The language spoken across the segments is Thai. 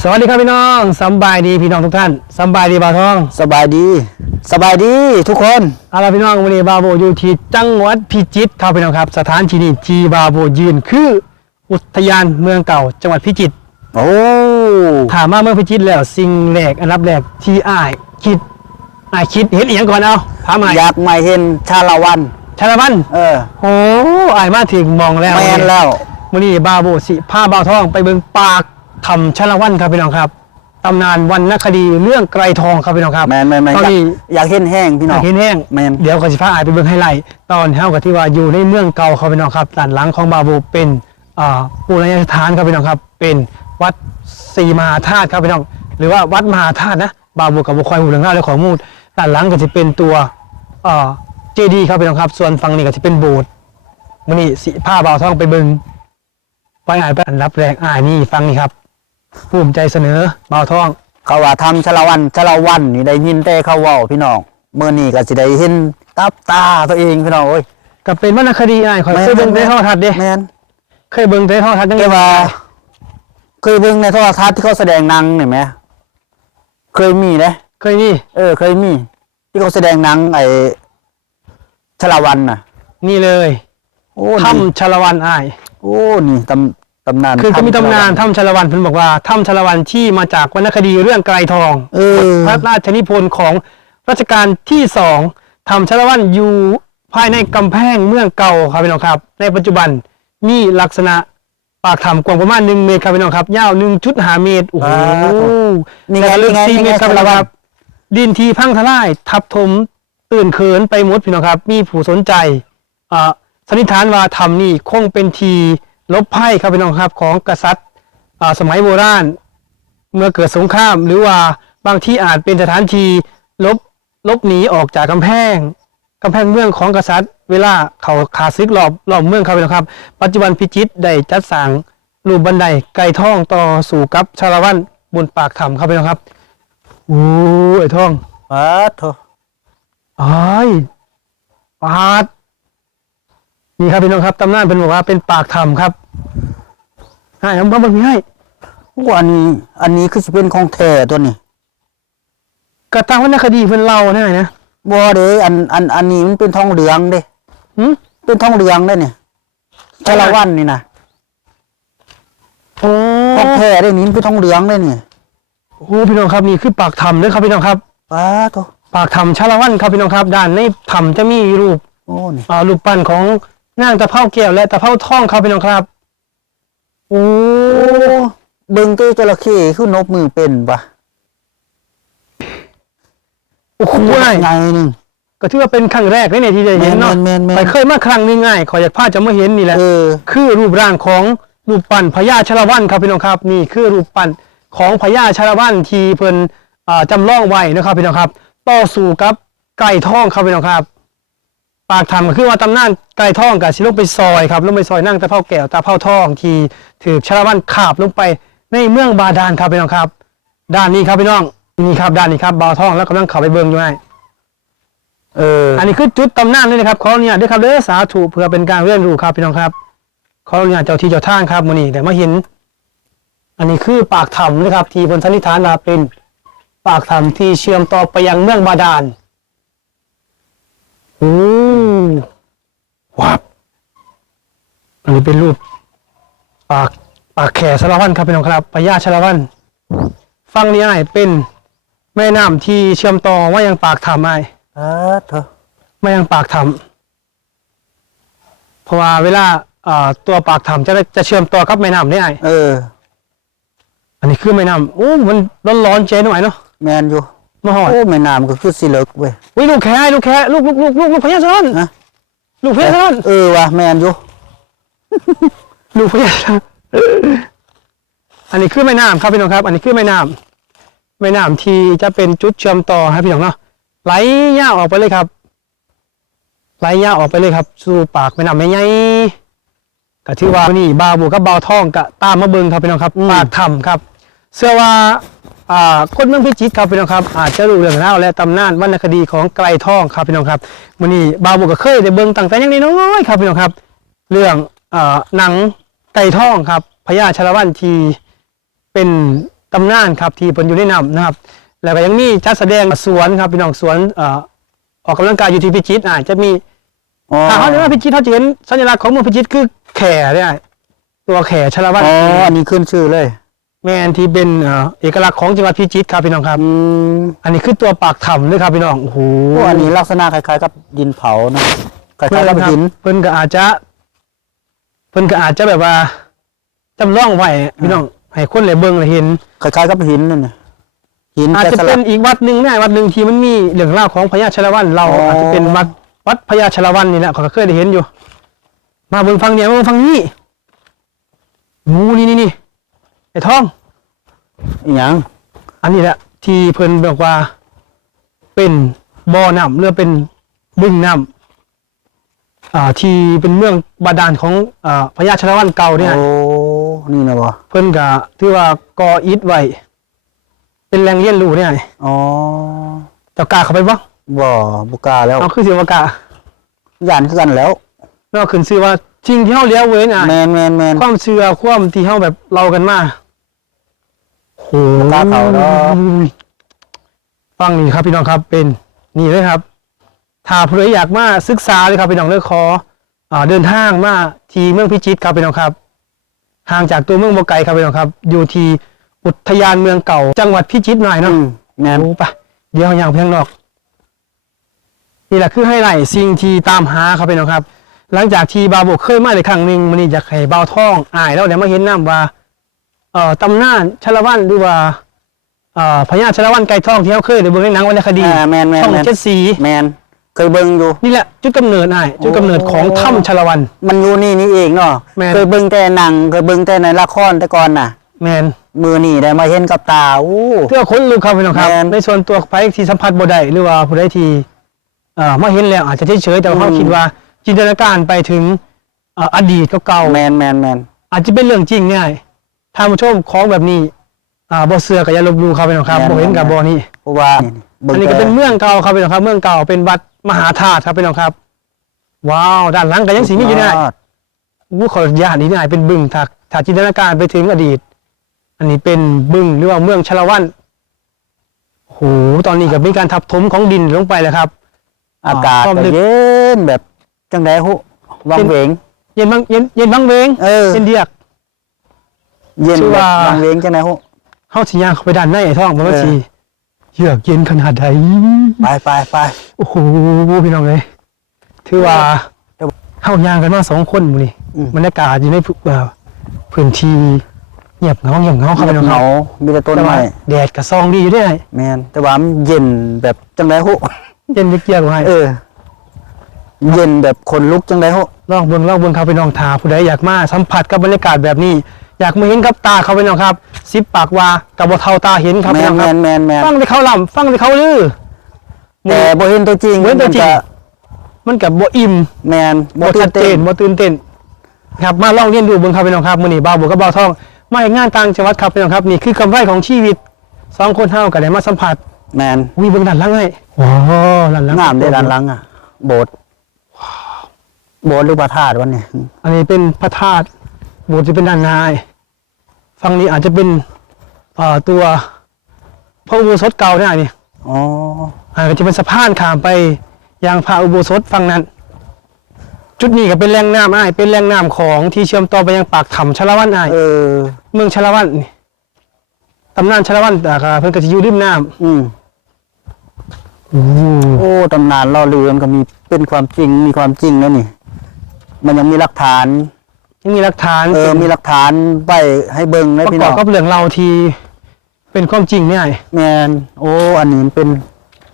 สวัสดีครับพี่น้องสำบายดีพี่น้องทุกท่านสำบายดีบ่าวทองสบายดี สบายดีทุกคน เอาล่ะพี่น้องวันนี้บาวโบอยู่ที่จังหวัดพิจิตรครับพี่น้องครับ สถานที่นี้ที่บาวโบยืนคือ อุทยานเมืองเก่า จังหวัดพิจิตรโอ้ถามมาเมืองพิจิตรแล้วสิ่งแรกอันดับแรกที่อ้ายคิดอ้ายคิดเห็นอีหยังก่อนเอาถามอ้ายอยากไม่เห็นชาละวัน ชาละวันเออโอ้อ้ายมาถึงมองแล้วแมนแล้ววันนี้บาวโบสิพาบาวทองไปเบิ่งปาก ถ้ำชาละวันครับพี่น้องครับตำนานวรรณคดีเรื่องไกรทองครับพี่น้องครับแมนแมนแมนตอนอยากนี้อยากเห็นแห้งพี่น้องเห็นแห้งแม่นเดี๋ยวก็สิพาอายไปเบิ่งไฮไลท์ตอนเฮากับที่ว่าอยู่ในเมืองเก่าครับพี่น้องครับด้านหลังของบาบูเป็นอ่าปูรณสถานครับพี่น้องครับ เป็นวัดศรีมหาธาตุครับพี่น้อง หรือว่าวัดมหาธาตุนะบาบูกับบุคอยหูเรื่องราวและของมูดด้านหลังก็จะเป็นตัวอ่าเจดีย์ครับพี่น้องครับ ส่วนฝั่งนี้ก็จะเป็นโบสถ์มื้อนี้สิพาบ่าวท่องไปเบิ่งไปอ่านไปอันรับแรกอ่านี่ฟังนี่ครับ ภูมิใจเสนอบ่าวท่อง เขาว่าทำชาละวันชาละวันนี่ได้ยินแต่เขาเว้าพี่น้องเมื่อนี้ก็สิได้เห็นตับตาตัวเองพี่น้องโอ้ยก็เป็นวรรณคดีอ่านข่อยเคยเบิ่งในโทรทัศน์เด้แมนเคยเบิ่งในโทรทัศน์จังแต่ได๋ว่า เคยเบิ่งในโทรทัศน์ที่เขาแสดงหนังเห็นไหมเคยมีนะเคยนี่เออ เคยมี ที่เขาแสดงหนังไอ้ชาละวันน่ะ นี่เลยโอ้นี่ ถ้ำชาละวันอ้าย โอ้ นี่ตำ ตำนานคือก็มีตำนานถ้ถ้ำชาละวันเพิ่นบอกว่าถ้ำชาละวันที่มาจากวรรณคดีเรื่องไกรทองเออพระราชนิพนธ์ของรัชกาลที่สองถ้ำชาละวันอยู่ภายในกำแพงเมืองเก่าครับพี่น้องครับ ในปัจจุบันมีลักษณะปากถ้ำกว้างประมาณ1เมตรครับพี่น้องครับ ยาว1.5เมตรโอ้โหนี่ไงและลึกนี่ไง4เมตรครับนี่ไงพี่น้องครับดินทีพังทลายทับถมตื่นเขินไปหมดพี่น้องครับ มีผู้สนใจอ่าสันนิษฐานว่าธรรมนี่คงเป็นที ลบไพ่ครับพี่น้องครับของกษัตริย์อ่าสมัยโบราณ เมื่อเกิดสงคราม หรือว่าบางที่อาจเป็นสถานที่ลบลบหนีออกจากกำแพงกำแพงเมืองของกษัตริย์ เวลาเขาขาซึกรอบรอบเมืองครับพี่น้องครับ ปัจจุบันพิจิตรได้จัดสร้างรูปบันไดไก่ท่องต่อสู่กับชาละวันบนปากถ้ำครับพี่น้องครับอู้ไอ้ท่องอ่าโถอ้ายปาด นี่ครับพี่น้องครับตำนานเป็นบอกว่าเป็นปากถ้ำครับให้ผมก็บอกให้โอ้อันนี้ อันนี้คือสิเป็นของแท้ตัวนี้กระตังวรรณคดีเพิ่นเล่าแน่นะบ่เด้อันอันอันนี้มันเป็นทองเหลืองเด้หืมเป็นทองเหลืองได้เนี่ยชาละวันนี่นะโอ้ของแท้ได้นี่มันเป็นทองเหลืองได้เนี่ยโหพี่น้องครับนี่คือปากถ้ำเลยครับพี่น้องครับอ่าโถปากถ้ำชาละวันครับพี่น้องครับ ด้านในถ้ำจะมีรูปโอ้นี่อ่ารูปปั้นของ นางตะเภาแก้วและตะเภาทองครับพี่น้องครับโอ้โอ้เบิ่งตัวจระเข้คือนบมือเป็นปะโอ้โหตัวง่ายไงนึงก็ถือว่าเป็นครั้งแรกเลยเนี่ยที่ได้เห็นเนาะแม่นๆๆไปเคยมาครั้งหนึงง่ายขออยากพาจะมาเห็นนี่แหละเออคือรูปร่างของรูปปั้นพญาชาละวันครับพี่น้องครับ นี่คือรูปปั้นของพญาชาละวันที่เพิ่นอ่าจำลองไว้นะครับพี่น้องครับ ต่อสู้กับไก่ทองครับพี่น้องครับ ปากถ้ำก็คือว่าตำนานไก่ทองกับสิลงไปซอยครับลงไปซอยนั่งตะเภาแก้วตะเภาทองที่ถือชาละวันขาบลงไปในเมืองบาดาลครับพี่น้องครับ ด้านนี้ครับพี่น้องนี่ครับด้านนี้ครับบาวทองแล้วกำลังเข้าไปเบิ่งอยู่ไงเอออันนี้คือจุดตำนานเลยนะครับขออนุญาตด้วยครับเด้อสาธุเพื่อเป็นการเรียนรู้ครับพี่น้องครับขออนุญาตเจ้าที่เจ้าทางครับมื้อนี้แต่มาเห็น อันนี้คือปากถ้ำนะครับ ที่บนสันนิษฐานว่าเป็น ปากถ้ำที่เชื่อมต่อไปยังเมืองบาดาล โอ้วับอันนี้เป็นรูป ปากปากแขสารวันครับพี่น้องครับพญาชาละวันฟังนี้ไอ้ายเป็นแม่น้ำที่เชื่อมต่อว่ายังปากถ้ำไอ้ายอ่าโถไม่ยังปากถ้ำเพราะว่าเวลาอ่าตัวปากถ้ำจะได้จะเชื่อมต่อกับแม่น้ำได้ไงเออ อันนี้คือแม่น้ำโอ้มันร้อนร้อนๆเจ๊หน่อยเนาะแมนอยู่ มาหอดโอ้แม่น้ำก็คือสิเลิกเว้ยวิลูกแค่ลูกแค่ลูกลูกลูกลูกลูกพญาชนนะลูกพญาชนเออว่ะแมนอยู่ ลูกพญาชนอันนี้คือแม่น้ำครับพี่น้องครับ อันนี้คือแม่น้ำแม่น้ำที่จะเป็นจุดเชื่อมต่อครับพี่น้องเนาะไหลยาวออกไปเลยครับไหลยาวออกไปเลยครับ สู่ปากแม่น้ำแม่ใหญ่ก็ถือว่านี่บาวบูกับบาวท่องกะตามมาเบิงครับพี่น้องครับอืมปากถ้ำครับเชื่อว่าอ่า คนเมืองพิจิตรครับพี่น้องครับอาจจะรู้เรื่องราวและตำนานวรรณคดีของไกรทองครับพี่น้องครับมื้อนี้บาวบูก็เคยได้เบิ่งตั้งแต่ยังน้อยๆครับพี่น้องครับ เรื่องอ่าหนังไก่ทองครับพญาชาละวันทีเป็นตำนานครับที่เพิ่นอยู่ในน้ำนะครับ แล้วก็ยังมีจัดแสดงสวนครับพี่น้องสวนเอ่อออกกำลังกายอยู่ที่พิจิตรอ่าจะมีอ๋อถ้าเขาเรียกว่าพิจิตรเขาจะเห็นสัญลักษณ์ของเมืองพิจิตรคือแข่เนี่ยตัวแข่ชลวันอ๋ออันนี้ขึ้นชื่อเลย แมนที่เป็นเอ่อเอกลักษณ์ของจังหวัดพิจิตรครับพี่น้องครับอืมอันนี้คือตัวปากถ้ำด้วยครับพี่น้องโอ้โหโอ้อันนี้ลักษณะคล้ายๆกับดินเผานะคล้ายเพื่อนๆกับครับหิน เพิ่นก็อาจจะ เพิ่นก็อาจจะแบบว่าจำลองไว้พี่น้องให้คนเลยเบิ่งเลยเห็น คล้ายๆกับหินนั่นน่ะหินอาจแต่จะสเป็ลันกอีกวัดหนึ่งได้วัดหนึ่งที่มันมีเรื่องราวของพญาชลวัน เราอ๋ออ อาจจะเป็นวัดวัดพญาชลวันนี่แหละเขาก็เคยได้เห็นอยู่ มาเบิ่งฟังเนี่ยมาเบิ่งฟังนี้งูนี่นี่นี่ ไอ้ทอง อหย่างอันนี้แหละที่เพิ่นบอกว่า เป็นบ่อน้ำหรือเป็นบึงน้ำอ่าที่เป็นเมืองบาดาลของอ่าพญาชลวันเก่าเนี่ย โอ้ นี่นะบ่เพิ่นก็ถือว่าก่ออิฐไว้ เป็นแหล่งเรียนรู้เนี่ยอ๋อเจ้ากล้าเข้าไปบ่บ่บุกล้าแล้วเอาคือสิว่ากล้าย่านคือกันแล้วเราขึ้นชื่อว่าสิ่งที่เฮาเลี้ยวเว้นอะแมนแมนแมนความเชื่อความที่เฮาแบบเรากันมา โหกล้าเข้าดอกฟังนี่ครับพี่น้องครับเป็นนี่เลยครับ ถ้าผู้ใดอยากมาศึกษาเลยครับพี่น้องเลยขออ่าเดินทางมาที่เมืองพิจิตรครับพี่น้องครับ ห่างจากตัวเมืองบ่ไกลครับพี่น้องครับ อยู่ที่อุทยานเมืองเก่า จังหวัดพิจิตรหน่อยอืเนาะมแมนโอ้ปะเดี๋ยวอย่างเพียงนอกนี่แหละคือให้ไลท์สิ่งที่ตามหาครับพี่น้องครับ หลังจากที่บาวโบกเคยมาในครั้งหนึ่งมันนี่อยากให้บาวท่องอายแล้วเดี๋ยวมาเห็นน้ำว่าเอ่อ ตำนานชาละวันหรือว่าเอ่อพญาชาละวันไก่ทองที่เขาเคยได้เบิ่งในหนังวรรณคดีอ่าแมนแมนช่องแมนเจ็ดสีแมนเคยเบิ่งอยู่นี่แหละจุดกำเนิดอายจุดกำเนิดของถ้ำชาละวันมันอยู่นี่นี่เองเนาะแม่นเคยเบิ่งแต่หนังเคยเบิ่งแต่ในละครแต่ก่อนน่ะ แมนมือนี่ได้มาเห็นกับตาอู้เพื่อค้นลูกครับพี่น้องครับแม่นในส่วนตัวไปที่สัมผัสบ่ได้หรือว่าผู้ใดที่เอ่อมาเห็นแล้วอาจจะเฉยๆแต่ว่าเขาคิดว่าจินตนาการไปถึงเอ่ออดีตเก่าๆแมนแมนแมนอาจจะเป็นเรื่องจริงเนี่ย ท่านผู้ชมของแบบนี้ อ่าบ่เสือกับยาลบหลูครับพี่น้องครับบ่เห็นกับบ่นี่เพราะว่าบิ่งอันนี้ก็แต่เป็นเมืองเก่าครับพี่น้องครับ เมืองเก่าเป็นวัดมหาธาตุครับพี่น้องครับ ว้าวด้านหลังก็ยังสิมีอยู่เนี่ยอู้ขออนุญาตนี่นายเป็นบึงถ้าถ้าจินตนาการไปถึงอดีต อันนี้เป็นบึงหรือว่าเมืองชลวันโอ้โหตอนนี้ก็มีการทับถมของดินลงไปแล้วครับ อากาศความก็ลึกเย็นแบบจังไดหุวังเวงเย็นบางเย็นเย็นบางเวงเออเย็นเดียก เย็นชื่อแบบว่าวังเวงจังไดหุเฮาสิย่างเข้าไปด้านในไอ้ท้องมันว่าเออสิเยือกเย็นขนาดใดไปไปไป โอ้โหพี่น้องเลยถือว่าเข้ายางกันมาสองคนหมูนี่อืม บรรยากาศอยู่ในพื้นเอ่อพื้นที่เงียบเหงาเงียบเหงาครับพี่น้องเหครังาบมีแต่ต้นแต่ว่าไม้แดดกับซองดีอยู่ด้วยแมนแต่ว่ามันเย็นแบบจังไดหุเย็นเกียร์กว่าให้เออ เย็นแบบคนลุกจังไดหุลองเบิ่งลองเบิ่งครับพี่น้องทาผู้ใดอยากมาสัมผัสกับบรรยากาศแบบนี้ อยากมาเห็นกับตาเขาพี่น้องครับสิบปากว่ากับบ่เท่าตาเห็นครับแมพี่นน้องแมครับนแมนแมนฟังที่เขาล่ำฟังที่เขาลือ แต่บ่เห็นตัวจริงบ่เห็นตัวจริง มัก็มันกับบ่อิ่ม แมนบ่ชัดเจนบ่ตื่นเต้นครับมาลองเรียนดูเบิ่งครับพี่น้องครับมื้อนี้บ่าวบัวกับบ่าวทองมาเฮ็ดงานต่างจังหวัดครับพี่น้องครับนี่คือกำไรของชีวิตสองคนเฮาก็ได้มาสัมผัสแมนวิเบิ่งด้านหลังให้ว้าวด้านหลังงามได้ด้านหลังอะ โบสถ์โบสถ์หรือพระธาตุวันนี้อันนี้เป็นพระธาตุโบสถ์จะเป็นด้านใน ฝั่งนี้อาจจะเป็นเอ่อตัวพระอุโบสถเก่าได้นี่อ๋ออ่าก็จะเป็นสะพานข้ามไปยังพระอุโบสถฝั่งนั้น จุดนี้ก็เป็นแหล่งน้ำอ้ายเป็นแหล่งน้ำของที่เชื่อมต่อไปยังปากถ้ำชลวันอ้ายเออ เมืองชลวันนี่ตำนานชลวันอ่าก็เพิ่นก็จะอยู่ริมน้อืมำอืมโอ้ตำนานเล่าเรือนก็มีเป็นความจริงมีความจริงแล้วนี่ มันยังมีหลักฐานยัง มีหลักฐานเออมีหลักฐานไว้ให้เบิ่งปนะระพี่กน้ออบงกับเรื่องเราวที่เป็นความจริงเนี่ยอ้ายแมนโอ้อันนี้เป็น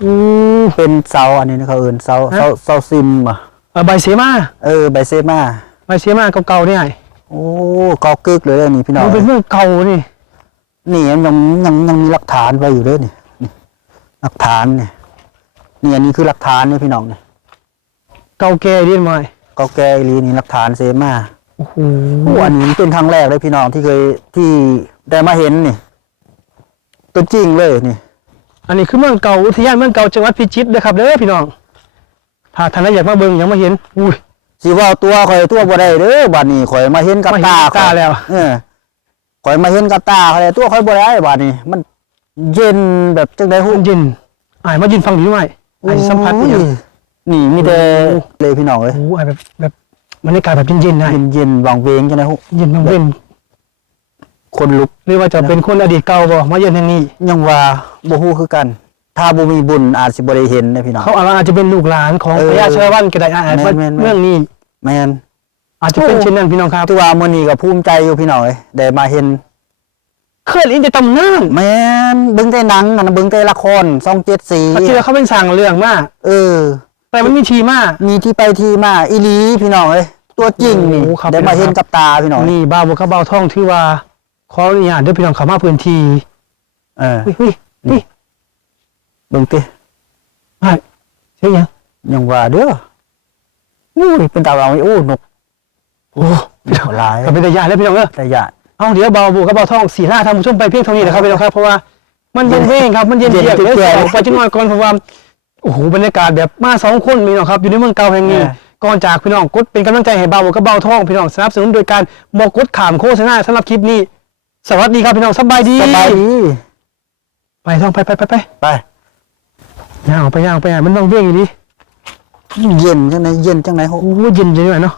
อือเป็นเสาอันนี้นะเขาเอินเสาเสาเสาซิมอะเอ่อใบเสมาเออใบเซมาใบเสมาเก่าๆเนี่ยอ้ายโอ้กอกึกเลยเด้อนี่พี่น้องมันเป็นเรื่องเก่านี่นี่ยังยังยังยังมีหลักฐานไว้อยู่เลยนี่นี่หลักฐานเนี่ยนี่อันนี้คือหลักฐานเนี่ยพี่น้องเนี่ยเก่าแก่เรียนมาเก็แก่อีหลีนี่หลักฐานเซมา โอ้โหโอ้อันนี้เป็นครั้งแรกเลยพี่น้องที่เคยที่ได้มาเห็นนี่ตัวจริงเลยนี่ อันนี้คือเมืองเก่าอุทยานเมืองเก่าจังหวัดพิจิตรนะครับเด้อพี่น้องถ้าท่านอยากมาเบิ่งยังมาเห็น อุ้ยสิว่าตัวข่อยตัวบ่ได้เด้อบัดนี้ข่อยมาเห็นกับมาเห็นตากับตาข่อยแล้วเออข่อยมาเห็นกับตาเขาเลยตัวข่อยบ่ได้บาดนี้ มันเย็นแบบจังได๋ฮู้มันเย็นอ่ายมายินฟังดีไหมอ่ายสัมผัสโอ้เนี่ยยนี่มีแต่เลยพี่น้องเอ้ยโอ้อ่ายแบบแบบ บรรยากาศแบบเย็นๆนะเย็นๆวางเวงจังได๋ฮู้เย็นบางเว้นคนลุกหรือว่าจะเป็นคนอดีตเก่าบ่มาเย็นแห่งนี้ ยังว่าบ่ฮู้คือกัน ถ้าบ่มีบุญอาจสิบ่ได้เห็นนะพี่น้อง เขาอาจจะเป็นลูกหลานของเออพระยาชาวันก็ได้อ่านแม่นแม่นแม่นเรื่องนี้ แม่นอาจจะเป็นเช่นนั้นพี่น้องครับ ที่ว่ามื้อนี้ก็ภูมิใจอยู่พี่น้องเอ้ยได้มาเห็น เคยได้ยินแต่ตำนานแม่นเบิ่งแต่หนังอันนั้นเบิ่งแต่ละครช่องอาจจะ74เขาเป็นสั่งเรื่องมาก เออ แต่มันมีทีมาก มีที่ไปที่มาอีหลีพี่น้องเอ้ยตัวจริงนี่โอ้ครับ ได้มาเห็นกับตาพี่น้องนี่บ้าวบกกระเบาท่องที่ว่าขออนุญาตเด้วยพี่น้องเขามาพื้นที่เออเฮ้ยเฮ้ยเฮ้ยเบิ่งติไม่เสียงยังยังว่าเด้ออุ้ยเป็นตาเราโอ้นกโอ้นกหลายก็เป็นตาญาติแล้วพี่น้องเออแต่ยาน เอาเดี๋ยวเบาบุกกระเบาท่องสีหน้าทำผู้ชมไปเพียงเท่านี้นะครับพี่น้องครับเพราะว่ามันเย็นเว้งครับมันเย็นเยียบเลยออกไปจังหน่อยก่อนเพราะว่า โอ้โหบรรยากาศแบบมาสองคนพี่น้องครับอยู่ในเมืองเก่าแห่งนี้ก่อนจากพี่น้องกดเป็นกำลังใจให้เบากับเบาท่องพี่น้องสนับสนุนโดยการบอกกดขามโฆษณาสำหรับคลิปนี้ สวัสดีครับพี่น้องสบายดีสบายดีไปท่องไปไปไปไปไปย่างออกไปย่างออกไปอะมันต้องเบี้ยงอยู่ดิเย็นจังไหนเย็นจังไหนโหโอ้โหเย็นเย็นหน่อยเนาะ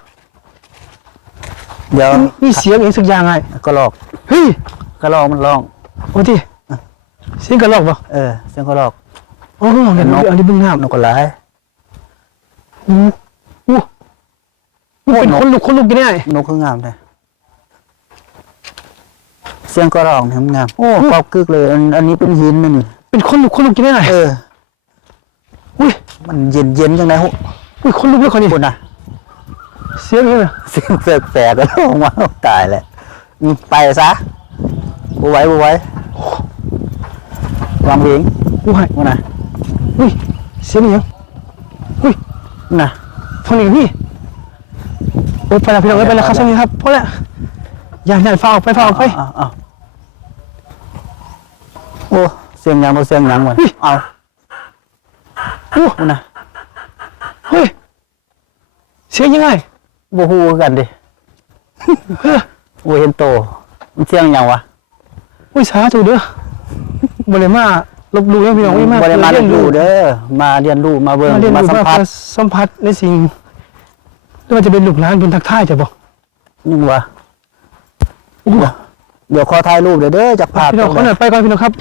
เดี๋ยวนี่เสียงเองสักอย่างไงก็ลอกเฮ้ยก็ลอกมันร้องโอ้ที่เสียงกระรอกป่ะเออเสียงก็ลอก โอ้โหเดี๋ยวอันนี้เบึ้งน้ำนกก็หลายโอ้โหโอ้โหเป็นคนลุกคนลุกกินได้นกคืองามแท้เสียงก็ร้องเนี่ยมันงามโอ้กรอบกึกเลยอันอันนี้เป็นหินนะนี่เป็นคนลุกคนลุกกินได้เอออุ้ยมันเย็นเย็นจังไหนโหอุ้ยคนลุกเลยคนนี้คุณนะเสียงยังไงเสียงแปลกๆก็ร้องมาตายแล้วอืมไปซะบ่ไหวบ่ไหววางเวงอุ้ยว่านะ อุ้ยเสียงยังอุ้ยนะฟังนี่กับพี่โอ้ไปแล้วพี่น้องเอ้ยไปแล้วครับสวัสดีครับพอแล้วอย่าอย่าฟ้าออกไปฟ้าออกไปเอาเอาโอ้เสียงหยังบ่เสียงหยังวะเฮ้ยเอาโอ้ว่านะเฮ้ยเสียงยังไงบ่ฮู้คือกันดิเฮ้ยบ่เห็นโตมันเสียงหยังวะอุ้ยสาธุเด้อบ่ได้มา ลบหลู่แล้วพี่น้องอุ้ยมาบ่ได้มาเรีเรียยนนรู้รู้เด้อมาเรียนรู้มาเบิ่งมาเรียนมารู้สัมมาผัสสัมผัสในสิ่งหรือว่าจะเป็นลูกหลานเป็นทักทายจะบอกยังวะโอ้โหเดี๋ยวขอถ่ายรูปเด้อเด้อจากภาพพี่น้องตขรองหน่นั้อนยไปก่อนพี่น้องครับ